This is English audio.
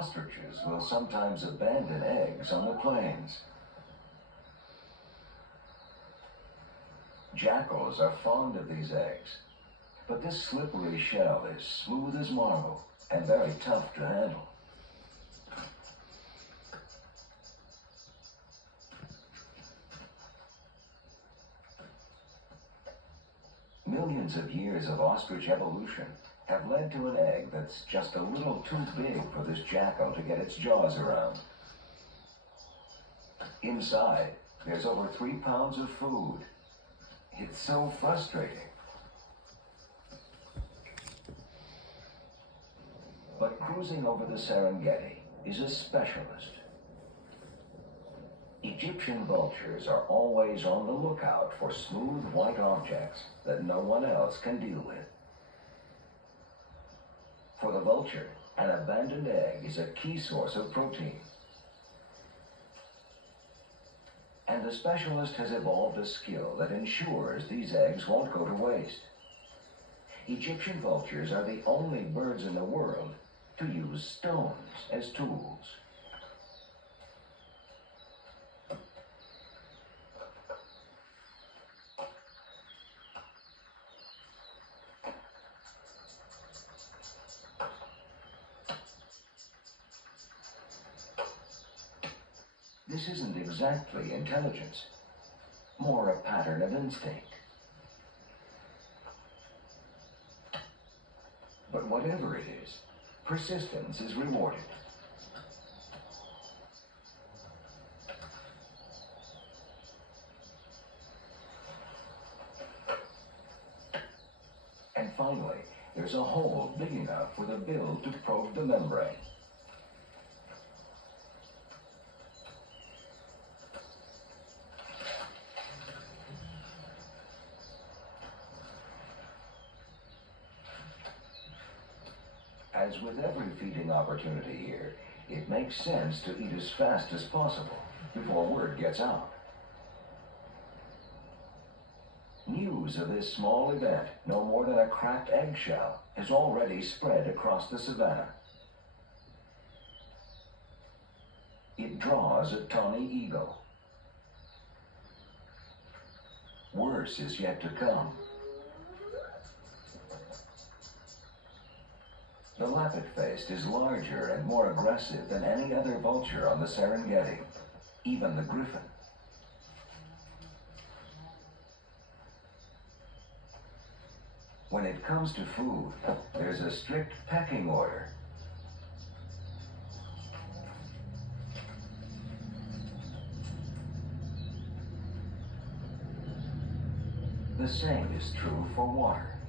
Ostriches will sometimes abandon eggs on the plains. Jackals are fond of these eggs, but this slippery shell is smooth as marble and very tough to handle. Millions of years of ostrich evolution have led to an egg that's just a little too big for this jackal to get its jaws around. Inside, there's over 3 pounds of food. It's so frustrating. But cruising over the Serengeti is a specialist. Egyptian vultures are always on the lookout for smooth white objects that no one else can deal with. For the vulture, an abandoned egg is a key source of protein. And the specialist has evolved a skill that ensures these eggs won't go to waste. Egyptian vultures are the only birds in the world to use stones as tools. This isn't exactly intelligence, more a pattern of instinct. But whatever it is, persistence is rewarded. And finally, there's a hole big enough for the bill to probe the membrane. As with every feeding opportunity here, it makes sense to eat as fast as possible before word gets out. News of this small event, no more than a cracked eggshell, has already spread across the savannah. It draws a tawny eagle. Worse is yet to come. The lappet-faced is larger and more aggressive than any other vulture on the Serengeti, even the griffon. When it comes to food, there's a strict pecking order. The same is true for water.